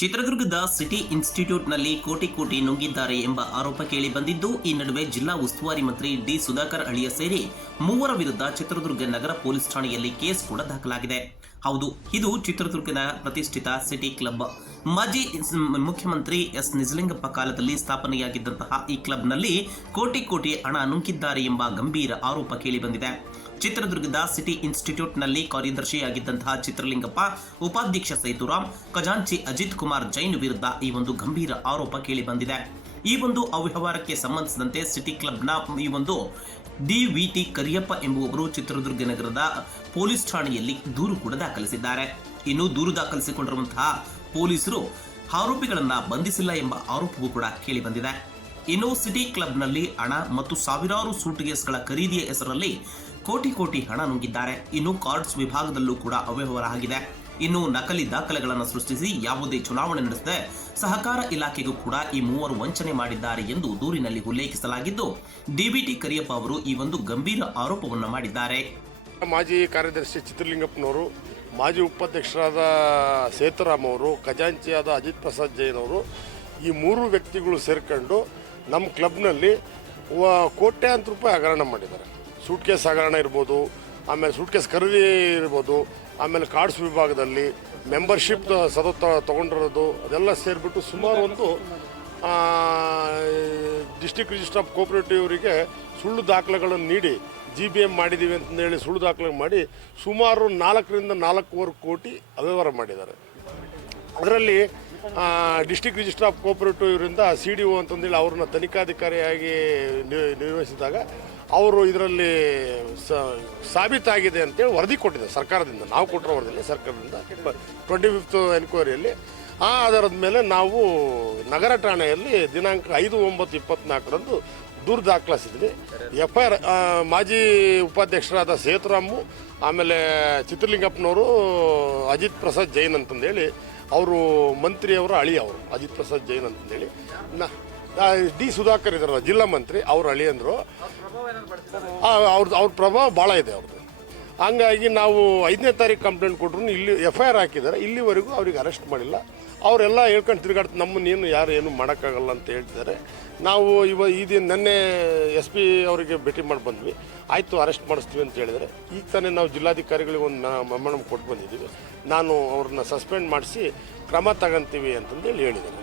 ಚಿತ್ರದುರ್ಗದ ಸಿಟಿ ಇನ್ಸ್ಟಿಟ್ಯೂಟ್ನಲ್ಲಿ ಕೋಟಿ ನುಂಗಿದ್ದಾರೆ ಎಂಬ ಆರೋಪ ಕೇಳಿ ಬಂದಿದ್ದು, ಈ ನಡುವೆ ಜಿಲ್ಲಾ ಉಸ್ತುವಾರಿ ಮಂತ್ರಿ ಡಿ ಸುಧಾಕರ್ ಅಳಿಯ ಸೇರಿ ಮೂವರ ವಿರುದ್ಧ ಚಿತ್ರದುರ್ಗ ನಗರ ಪೊಲೀಸ್ ಠಾಣೆಯಲ್ಲಿ ಕೇಸ್ ಕೂಡ ದಾಖಲಾಗಿದೆ. ಹೌದು, ಇದು ಚಿತ್ರದುರ್ಗದ ಪ್ರತಿಷ್ಠಿತ ಸಿಟಿ ಕ್ಲಬ್. ಮಾಜಿ ಮುಖ್ಯಮಂತ್ರಿ ಎಸ್ ನಿಜಲಿಂಗಪ್ಪ ಕಾಲದಲ್ಲಿ ಸ್ಥಾಪನೆಯಾಗಿದ್ದಂತಹ ಈ ಕ್ಲಬ್ನಲ್ಲಿ ಕೋಟಿ ಹಣ ನುಂಗಿದ್ದಾರೆ ಎಂಬ ಗಂಭೀರ ಆರೋಪ ಕೇಳಿ ಬಂದಿದೆ. ಚಿತ್ರದುರ್ಗದ ಸಿಟಿ ಇನ್ಸ್ಟಿಟ್ಯೂಟ್ನಲ್ಲಿ ಕಾರ್ಯದರ್ಶಿಯಾಗಿದ್ದಂತಹ ಚಿತ್ರಲಿಂಗಪ್ಪ, ಉಪಾಧ್ಯಕ್ಷ ಸೇತುರಾಮ್, ಖಜಾಂಚಿ ಅಜಿತ್ ಕುಮಾರ್ ಜೈನ್ ವಿರುದ್ಧ ಈ ಒಂದು ಗಂಭೀರ ಆರೋಪ ಕೇಳಿ ಬಂದಿದೆ. ಈ ಒಂದು ಅವ್ಯವಹಾರಕ್ಕೆ ಸಂಬಂಧಿಸಿದಂತೆ ಸಿಟಿ ಕ್ಲಬ್ನ ಈ ಒಂದು ಡಿ.ವಿ.ಟಿ. ಕರಿಯಪ್ಪ ಎಂಬುವವರು ಚಿತ್ರದುರ್ಗ ನಗರದ ಪೊಲೀಸ್ ಠಾಣೆಯಲ್ಲಿ ದೂರು ಕೂಡ ದಾಖಲಿಸಿದ್ದಾರೆ. ಇನ್ನು ದೂರು ದಾಖಲಿಸಿಕೊಂಡಿರುವಂತಹ ಪೊಲೀಸರು ಆರೋಪಿಗಳನ್ನ ಬಂಧಿಸಿಲ್ಲ ಎಂಬ ಆರೋಪವೂ ಕೂಡ ಕೇಳಿ ಬಂದಿದೆ. ಇನ್ನು ಸಿಟಿ ಕ್ಲಬ್ನಲ್ಲಿ ಹಣ ಮತ್ತು ಸಾವಿರಾರು ಸೂಟ್ಕೇಸ್ಗಳ ಖರೀದಿಯ ಹೆಸರಲ್ಲಿ ಕೋಟಿ ಹಣ ನುಂಗಿದ್ದಾರೆ. ಇನ್ನು ಕಾರ್ಡ್ಸ್ ವಿಭಾಗದಲ್ಲೂ ಕೂಡ ಅವ್ಯವಹಾರ ಆಗಿದೆ. ಇನ್ನು ನಕಲಿ ದಾಖಲೆಗಳನ್ನು ಸೃಷ್ಟಿಸಿ ಯಾವುದೇ ಚುನಾವಣೆ ನಡೆಸದೆ ಸಹಕಾರ ಇಲಾಖೆಗೂ ಕೂಡ ಈ ಮೂವರು ವಂಚನೆ ಮಾಡಿದ್ದಾರೆ ಎಂದು ದೂರಿನಲ್ಲಿ ಉಲ್ಲೇಖಿಸಲಾಗಿದ್ದು, ಡಿ.ವಿ.ಟಿ. ಕರಿಯಪ್ಪ ಅವರು ಈ ಒಂದು ಗಂಭೀರ ಆರೋಪವನ್ನು ಮಾಡಿದ್ದಾರೆ. ಮಾಜಿ ಕಾರ್ಯದರ್ಶಿ ಚಿತ್ರಲಿಂಗಪ್ಪನವರು, ಮಾಜಿ ಉಪಾಧ್ಯಕ್ಷರಾದ ಸೇತುರಾಮ್ ಅವರು, ಖಜಾಂಚಿಯಾದ ಅಜಿತ್ ಪ್ರಸಾದ್ ಜೈನ್ ಅವರು, ಈ ಮೂರು ವ್ಯಕ್ತಿಗಳು ಸೇರ್ಕೊಂಡು ನಮ್ಮ ಕ್ಲಬ್ನಲ್ಲಿ ಕೋಟ್ಯಾಂತರ ರೂಪಾಯಿ ಹಗರಣ ಮಾಡಿದ್ದಾರೆ. ಸೂಟ್ಕೇಸ್ ಹಗರಣ ಇರ್ಬೋದು, ಆಮೇಲೆ ಸೂಟ್ಕೇಸ್ ಖರೀದಿ ಇರ್ಬೋದು, ಆಮೇಲೆ ಕಾರ್ಡ್ಸ್ ವಿಭಾಗದಲ್ಲಿ ಮೆಂಬರ್ಶಿಪ್ ತೊಗೊಂಡಿರೋದು ಅದೆಲ್ಲ ಸೇರಿಬಿಟ್ಟು ಸುಮಾರು ಒಂದು ಡಿಸ್ಟ್ರಿಕ್ಟ್ ರಿಜಿಸ್ಟರ್ ಆಫ್ ಕೋಆಪರೇಟಿವ್ ಅವರಿಗೆ ಸುಳ್ಳು ದಾಖಲೆಗಳನ್ನು ನೀಡಿ GBM ಮಾಡಿದ್ದೀವಿ ಅಂತಂದೇಳಿ ಸುಳ್ಳು ದಾಖಲೆ ಮಾಡಿ ಸುಮಾರು 4 ರಿಂದ 4.25 ಕೋಟಿ ಅವ್ಯವಹಾರ ಮಾಡಿದ್ದಾರೆ. ಅದರಲ್ಲಿ ಡಿಸ್ಟ್ರಿಕ್ಟ್ ರಿಜಿಸ್ಟರ್ ಆಫ್ ಕೋಆಪರೇಟಿವ್ ಇವರಿಂದ CDO ಅಂತಂದೇಳಿ ಅವ್ರನ್ನ ತನಿಖಾಧಿಕಾರಿಯಾಗಿ ನಿರ್ವಹಿಸಿದಾಗ ಅವರು ಇದರಲ್ಲಿ ಸಾಬೀತಾಗಿದೆ ಅಂತೇಳಿ ವರದಿ ಕೊಟ್ಟಿದೆ ಸರ್ಕಾರದಿಂದ. ನಾವು ಕೊಟ್ಟಿರೋ ವರದಿಯಲ್ಲಿ ಸರ್ಕಾರದಿಂದ 25th ಎನ್ಕ್ವೈರಿಯಲ್ಲಿ ಆ ಆಧಾರದ ಮೇಲೆ ನಾವು ನಗರ ಠಾಣೆಯಲ್ಲಿ ದಿನಾಂಕ 5/9/24ರಂದು ದೂರು ದಾಖಲಿಸಿದ್ವಿ. FIR ಮಾಜಿ ಉಪಾಧ್ಯಕ್ಷರಾದ ಸೇತುರಾಮು, ಆಮೇಲೆ ಚಿತ್ರಲಿಂಗಪ್ಪನವರು, ಅಜಿತ್ ಪ್ರಸಾದ್ ಜೈನ್ ಅಂತಂದೇಳಿ ಅವರು ಮಂತ್ರಿಯವರ ಅಳಿಯ, ಅವರು ಅಜಿತ್ ಪ್ರಸಾದ್ ಜೈನ್ ಅಂತಂದೇಳಿ ಡಿ ಸುಧಾಕರ್ ಇದಾರಲ್ಲ ಜಿಲ್ಲಾ ಮಂತ್ರಿ, ಅವ್ರ ಅಳಿಯಂದರು. ಅವ್ರ ಪ್ರಭಾವ ಭಾಳ ಇದೆ ಅವ್ರದ್ದು. ಹಂಗಾಗಿ ನಾವು 5ನೇ ತಾರೀಕು ಕಂಪ್ಲೇಂಟ್ ಕೊಟ್ಟರು, ಇಲ್ಲಿ FIR ಹಾಕಿದ್ದಾರೆ. ಇಲ್ಲಿವರೆಗೂ ಅವ್ರಿಗೆ ಅರೆಸ್ಟ್ ಮಾಡಿಲ್ಲ. ಅವರೆಲ್ಲ ಹೇಳ್ಕೊಂಡು ತಿರುಗಾಡ್ತಾರೆ, ನಮ್ಮನ್ನೇನು ಯಾರು ಏನು ಮಾಡೋಕ್ಕಾಗಲ್ಲ ಅಂತ ಹೇಳ್ತಿದ್ದಾರೆ. ನಾವು ನೆನ್ನೆ SP ಅವರಿಗೆ ಭೇಟಿ ಮಾಡಿ ಬಂದ್ವಿ. ಆಯಿತು, ಅರೆಸ್ಟ್ ಮಾಡಿಸ್ತೀವಿ ಅಂತ ಹೇಳಿದರೆ, ಈಗ ತಾನೇ ನಾವು ಜಿಲ್ಲಾಧಿಕಾರಿಗಳಿಗೆ ಒಂದು ಮೆಮೊರಂ ಕೊಟ್ಟು ಬಂದಿದ್ದೀವಿ. ನಾನು ಅವ್ರನ್ನ ಸಸ್ಪೆಂಡ್ ಮಾಡಿಸಿ ಕ್ರಮ ತಗೊಂತೀವಿ ಅಂತಂದೇಳಿ ಹೇಳಿದ್ದಾರೆ.